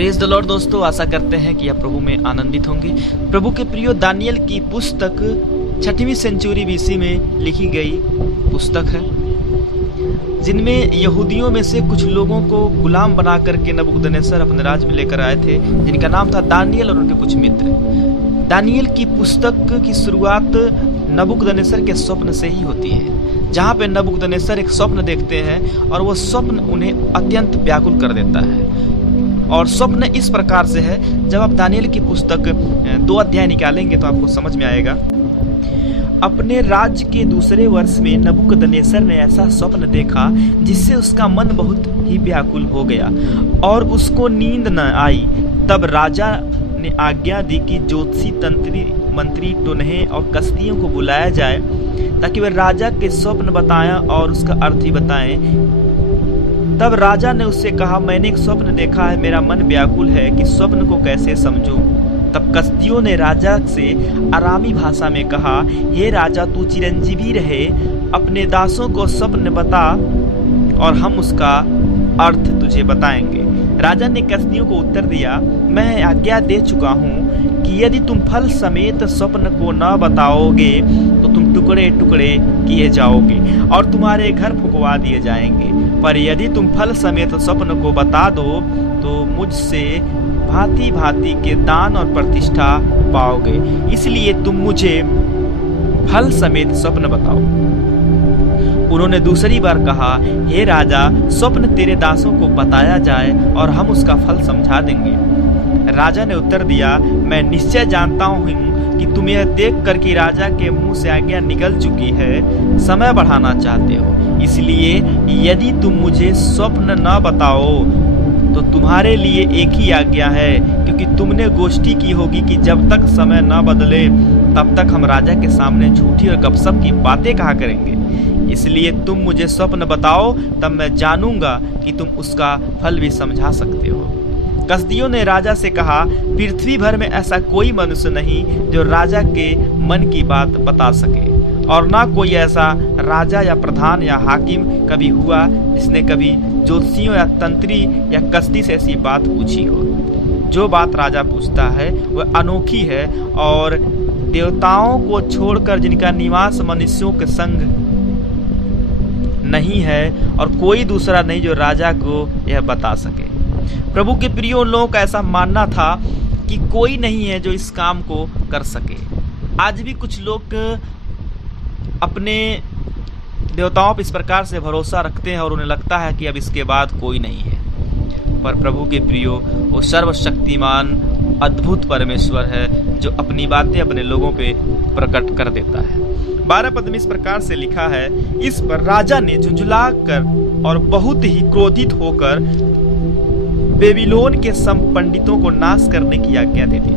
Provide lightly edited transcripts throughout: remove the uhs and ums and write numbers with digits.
Praise the Lord दोस्तों, आशा करते हैं कि आप प्रभु में आनंदित होंगे। प्रभु के प्रियो, दानियल की पुस्तक 6वीं सेंचुरी बीसी में लिखी गई पुस्तक है, जिनमें यहूदियों में से कुछ लोगों को गुलाम बना करके नबूकदनेस्सर अपने राज्य में लेकर आए थे, जिनका नाम था दानियल और उनके कुछ मित्र। दानियल की पुस्तक की शुरुआत नबूकदनेस्सर के स्वप्न से ही होती है, जहाँ पे नबूकदनेस्सर एक स्वप्न देखते हैं और वो स्वप्न उन्हें अत्यंत व्याकुल कर देता है। और स्वप्न इस प्रकार से है, जब आप दानियल की पुस्तक 2 अध्याय निकालेंगे तो आपको समझ में आएगा। अपने राज्य के दूसरे वर्ष में नबूकदनेस्सर ने ऐसा स्वप्न देखा जिससे उसका मन बहुत ही व्याकुल हो गया और उसको नींद न आई। तब राजा ने आज्ञा दी कि ज्योतिषी, तंत्री, मंत्री, टोनहे और कसदियों को बुलाया जाए ताकि वे राजा के स्वप्न बताएं और उसका अर्थ भी बताएं। तब राजा ने उससे कहा, मैंने एक स्वप्न देखा है, मेरा मन व्याकुल है कि स्वप्न को कैसे समझूं। तब कसदियों ने राजा से अरामी भाषा में कहा, हे राजा, तू चिरंजीवी रहे, अपने दासों को स्वप्न बता और हम उसका अर्थ तुझे बताएंगे। राजा ने कसदियों को उत्तर दिया, मैं आज्ञा दे चुका हूँ कि यदि तुम फल समेत स्वप्न को न बताओगे तो तुम टुकड़े टुकड़े किए जाओगे और तुम्हारे घर फुकवा दिए जाएंगे। पर यदि तुम फल समेत स्वप्न को बता दो तो मुझसे भांति भांति के दान और प्रतिष्ठा पाओगे, इसलिए तुम मुझे फल समेत स्वप्न बताओ। उन्होंने दूसरी बार कहा, हे राजा, स्वप्न तेरे दासों को बताया जाए और हम उसका फल समझा देंगे। राजा ने उत्तर दिया, मैं निश्चय जानता हूँ कि तुम यह देख कर कि राजा के मुंह से आज्ञा निकल चुकी है, समय बढ़ाना चाहते हो। इसलिए यदि तुम मुझे स्वप्न न बताओ तो तुम्हारे लिए एक ही आज्ञा है, क्योंकि तुमने गोष्ठी की होगी कि जब तक समय न बदले तब तक हम राजा के सामने झूठी और गपशप की बातें कहा करेंगे। इसलिए तुम मुझे स्वप्न बताओ, तब मैं जानूंगा कि तुम उसका फल भी समझा सकते हो। कसदियों ने राजा से कहा, पृथ्वी भर में ऐसा कोई मनुष्य नहीं जो राजा के मन की बात बता सके, और ना कोई ऐसा राजा या प्रधान या हाकिम कभी हुआ जिसने कभी ज्योतिषियों या तंत्री या कसदी से ऐसी बात पूछी हो। जो बात राजा पूछता है वह अनोखी है और देवताओं को छोड़कर जिनका निवास मनुष्यों के संग नहीं है, और कोई दूसरा नहीं जो राजा को यह बता सके। प्रभु के प्रिय, उन लोगों का ऐसा मानना था कि कोई नहीं है जो इस काम को कर सके। आज भी कुछ लोग अपने देवताओं पर इस प्रकार से भरोसा रखते हैं और उन्हें लगता है कि अब इसके बाद कोई नहीं है। पर प्रभु के प्रियो, वो सर्वशक्तिमान अद्भुत परमेश्वर है जो अपनी बातें अपने लोगों पे प्रकट कर देता है। 12 पद में इस प्रकार से लिखा है, इस पर राजा ने झुंझुला कर और बहुत ही क्रोधित होकर बेबीलोन के सब पंडितों को नाश करने की आज्ञा दे दी।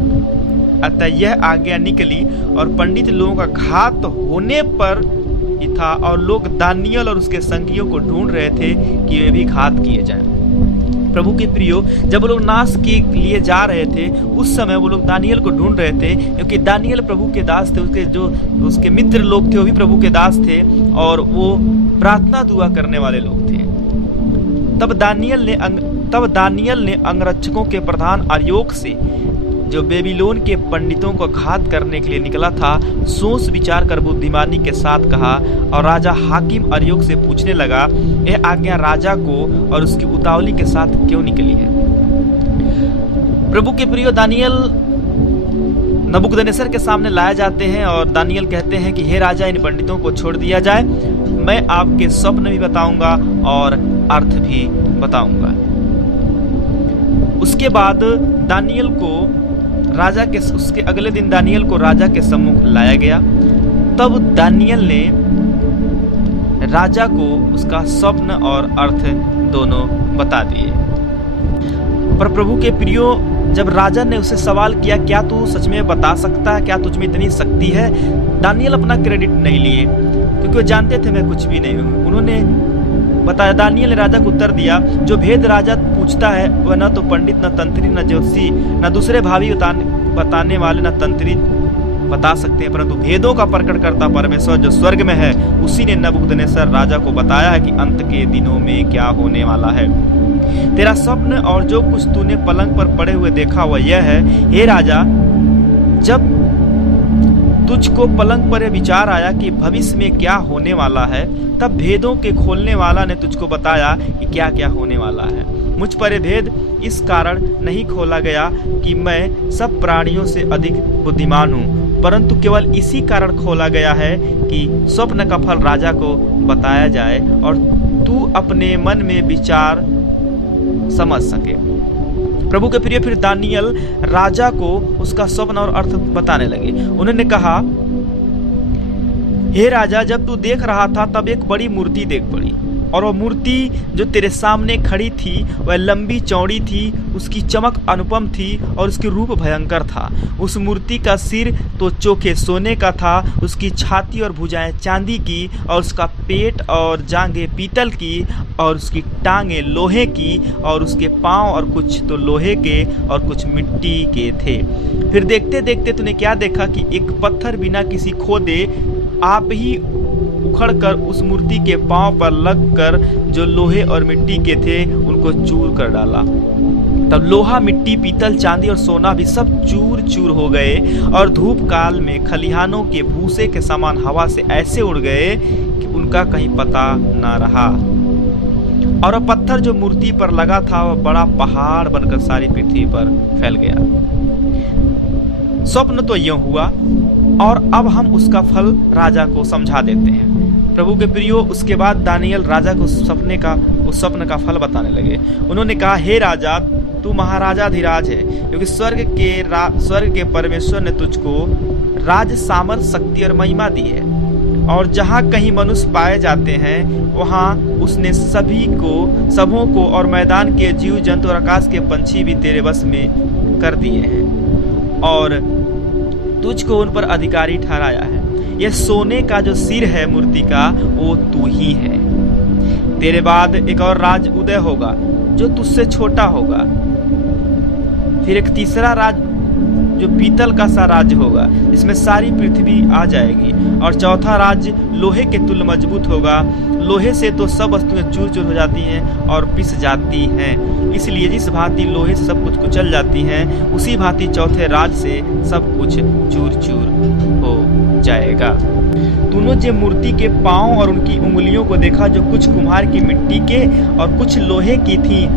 अतः यह आज्ञा निकली और पंडित लोगों का घात होने पर ही था, और लोग दानियल और उसके संगियों को ढूंढ रहे थे कि वे भी घात किए जाएं। प्रभु के प्रियो, जब वो लोग नाश के लिए जा रहे थे उस समय वो लोग दानियल को ढूंढ रहे थे, क्योंकि दानियल प्रभु के दास थे। उसके मित्र लोग थे वो भी प्रभु के दास थे और वो प्रार्थना दुआ करने वाले लोग थे। तब दानियल ने अंगरक्षकों के प्रधान अर्योक से, जो बेबीलोन के पंडितों को घात करने के लिए निकला था, सोच विचार कर बुद्धिमानी के साथ कहा, और राजा हाकिम अर्योक से पूछने लगा, यह आज्ञा राजा को और उसकी उतावली के साथ क्यों निकली है। प्रभु के प्रियो, दानियल नबूकदनेस्सर के सामने लाए जाते हैं और दानियल कहते हैं कि हे राजा, इन पंडितों को छोड़ दिया जाए, मैं आपके स्वप्न भी बताऊंगा और अर्थ भी बताऊंगा। उसके बाद दानियल को उसके अगले दिन दानियल को राजा के सम्मुख लाया गया। तब दानियल ने राजा को उसका स्वप्न और अर्थ दोनों बता दिए। पर प्रभु के प्रियो, जब राजा ने उसे सवाल किया, क्या तू सच में बता सकता है, क्या तुझ में इतनी शक्ति है, दानियल अपना क्रेडिट नहीं लिए, क्योंकि वो जानते थे मैं कुछ भी नहीं हूँ। उन्होंने बताया, दानियल ने राजा को उत्तर दिया, जो भेद राजा पूछता है वह न तो पंडित, न तंत्री, न ज्योतिषी, न दूसरे भावी बताने वाले, न तंत्री बता सकते हैं, परंतु भेदों का प्रकट करता परमेश्वर जो स्वर्ग में है, उसी ने नबूकदनेस्सर राजा को बताया है कि अंत के दिनों में क्या होने वाला है। तेरा स्वप्न और जो कुछ तूने पलंग पर पड़े हुए देखा वह यह है, हे राजा, जब तुझको पलंग पर यह विचार आया कि भविष्य में क्या होने वाला है, तब भेदों के खोलने वाला ने तुझको बताया कि क्या क्या होने वाला है। मुझ पर यह भेद इस कारण नहीं खोला गया कि मैं सब प्राणियों से अधिक बुद्धिमान हूँ, परंतु केवल इसी कारण खोला गया है कि स्वप्न का फल राजा को बताया जाए और तू अपने मन में विचार समझ सके। प्रभु के प्रिय, फिर दानियल राजा को उसका स्वप्न और अर्थ बताने लगे। उन्होंने कहा, हे राजा, जब तू देख रहा था तब एक बड़ी मूर्ति देख पड़ी, और वह मूर्ति जो तेरे सामने खड़ी थी वह लंबी चौड़ी थी, उसकी चमक अनुपम थी और उसकी रूप भयंकर था। उस मूर्ति का सिर तो चोखे सोने का था, उसकी छाती और भुजाएं चांदी की, और उसका पेट और जांघें पीतल की, और उसकी टांगें लोहे की, और उसके पांव और कुछ तो लोहे के और कुछ मिट्टी के थे। फिर देखते देखते तूने क्या देखा कि एक पत्थर बिना किसी खोदे आप ही उखड़कर उस मूर्ति के पांव पर लगकर जो लोहे और मिट्टी के थे उनको चूर कर डाला। तब लोहा, मिट्टी, पीतल, चांदी और सोना भी सब चूर चूर हो गए और धूप काल में खलिहानों के भूसे के समान हवा से ऐसे उड़ गए कि उनका कहीं पता न रहा। और वह पत्थर जो मूर्ति पर लगा था वह बड़ा पहाड़ बनकर सारी पृथ्वी पर फैल गया। स्वप्न तो यूं हुआ और अब हम उसका फल राजा को समझा देते हैं। प्रभु के प्रियो, उसके बाद दानियल राजा को उस स्वप्न का फल बताने लगे। उन्होंने कहा, हे राजा, तू महाराजाधिराज है, क्योंकि स्वर्ग के परमेश्वर ने तुझको राज, सामर्थ, शक्ति और महिमा दी है, और जहाँ कहीं मनुष्य पाए जाते हैं वहाँ उसने सबों को और मैदान के जीव जंतु और आकाश के पंछी भी तेरे वश में कर दिए हैं, और तुझको उन पर अधिकारी ठहराया है। यह सोने का जो सिर है मूर्ति का वो तू ही है। तेरे बाद एक और राज उदय होगा जो तुझसे छोटा होगा। फिर एक तीसरा राज जो पीतल का सा राज्य होगा, इसमें सारी पृथ्वी आ जाएगी। और चौथा राज्य लोहे के तुल्य मजबूत होगा। लोहे से तो सब वस्तुएं चूर चूर हो जाती हैं और पिस जाती हैं, इसलिए जिस भांति लोहे से सब कुछ कुचल जाती हैं, उसी भांति चौथे राज से सब कुछ चूर चूर हो जाएगा। तूने जो मूर्ति के पांव और उनकी उंगलियों को देखा, जो कुछ कुम्हार की मिट्टी के और कुछ लोहे की थी,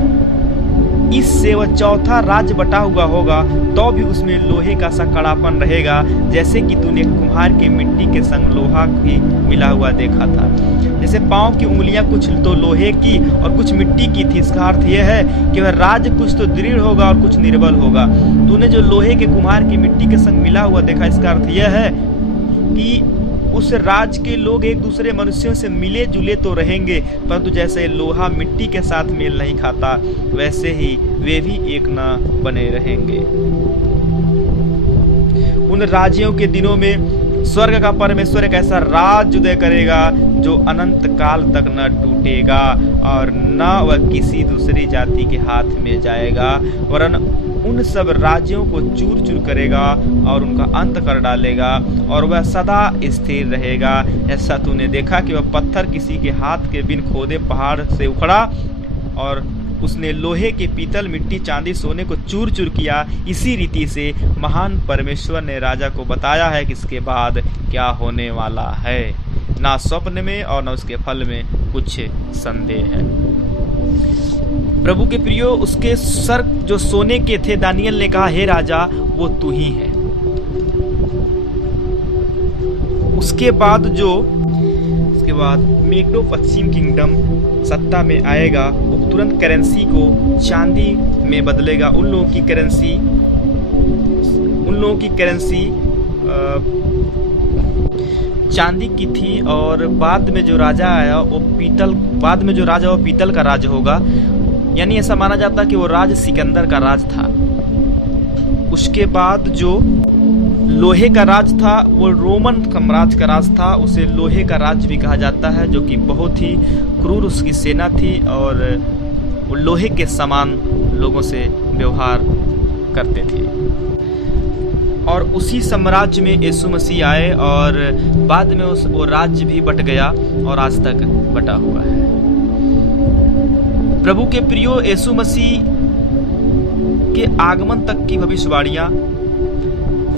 इससे वह चौथा राज्य बटा हुआ होगा, तो भी उसमें लोहे का सा कड़ापन रहेगा, जैसे कि तूने कुम्हार के मिट्टी के संग लोहा भी मिला हुआ देखा था। जैसे पांव की उंगलियां कुछ तो लोहे की और कुछ मिट्टी की थी, इसका अर्थ यह है कि वह राज्य कुछ तो दृढ़ होगा और कुछ निर्बल होगा। तूने जो लोहे के कुम्हार की मिट्टी के संग मिला हुआ देखा, इसका अर्थ यह है कि उस राज के लोग एक दूसरे मनुष्यों से मिले जुले तो रहेंगे, परंतु जैसे लोहा मिट्टी के साथ मेल नहीं खाता, वैसे ही वे भी एक न बने रहेंगे। उन राज्यों के दिनों में स्वर्ग का परमेश्वर एक ऐसा राज उदय करेगा जो अनंत काल तक न टूटेगा और न वह किसी दूसरी जाति के हाथ में जाएगा, वरन उन सब राज्यों को चूर चूर करेगा और उनका अंत कर डालेगा, और वह सदा स्थिर रहेगा। ऐसा तूने देखा कि वह पत्थर किसी के हाथ के बिन खोदे पहाड़ से उखड़ा, और उसने लोहे के, पीतल, मिट्टी, चांदी, सोने को चूर चूर किया। इसी रीति से महान परमेश्वर ने राजा को बताया है कि इसके बाद क्या होने वाला है। ना स्वप्न में और न उसके फल में कुछ संदेह है। प्रभु के प्रियो, उसके सर जो सोने के थे, दानियल ने कहा, हे राजा, वो तू ही है। उसके बाद मेग्डो पश्चिम किंगडम सत्ता में आएगा। वो तुरंत करेंसी को चांदी में बदलेगा। उन लोगों की करेंसी चांदी की थी, और बाद में जो राजा आया वो पीतल का राज होगा। यानी ऐसा माना जाता है कि वो राज सिकंदर का राज था। उसके बाद जो लोहे का राज था वो रोमन साम्राज्य का राज था। उसे लोहे का राज भी कहा जाता है, जो कि बहुत ही क्रूर उसकी सेना थी और वो लोहे के समान लोगों से व्यवहार करते थे। और उसी साम्राज्य में यीशु मसीह आए और बाद में वो राज्य भी बट गया और आज तक बटा हुआ है। प्रभु के प्रियो यीशु मसीह के आगमन तक की भविष्यवाणियां,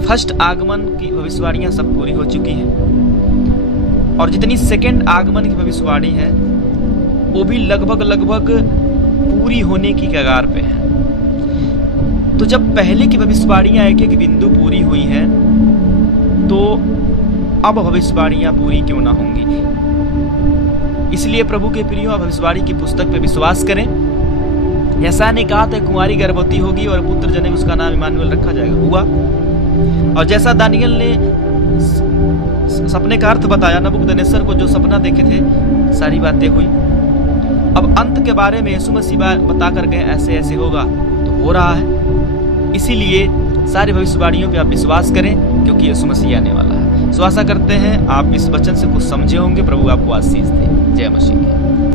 फर्स्ट आगमन की भविष्यवाणियां सब पूरी हो चुकी हैं और जितनी सेकंड आगमन की भविष्यवाणी है वो भी लगभग पूरी होने की कगार पे है। तो जब पहले की भविष्यवाणियां एक बिंदु पूरी हुई है तो अब भविष्यवाणियां पूरी क्यों ना होंगी। इसलिए प्रभु के प्रियो भविष्यवाणी की पुस्तक पे विश्वास करें। यशायाह ने कहा था कुंवारी गर्भवती होगी और पुत्र जनेगी, उसका नाम इमानुएल रखा जाएगा, हुआ। और जैसा दानियल ने सपने का अर्थ बताया, नबूकदनेस्सर को जो सपना देखे थे, सारी बातें हुई। अब अंत के बारे में यीशु मसीह बता कर गए ऐसे ऐसे होगा, तो हो रहा है। इसीलिए सारी भविष्यवाणियों पे आप विश्वास करें क्योंकि यीशु मसीह आने वाला है। सो आशा करते हैं आप इस वचन से कुछ समझे होंगे। प्रभु आपको आशीष दे। जय मसीह की।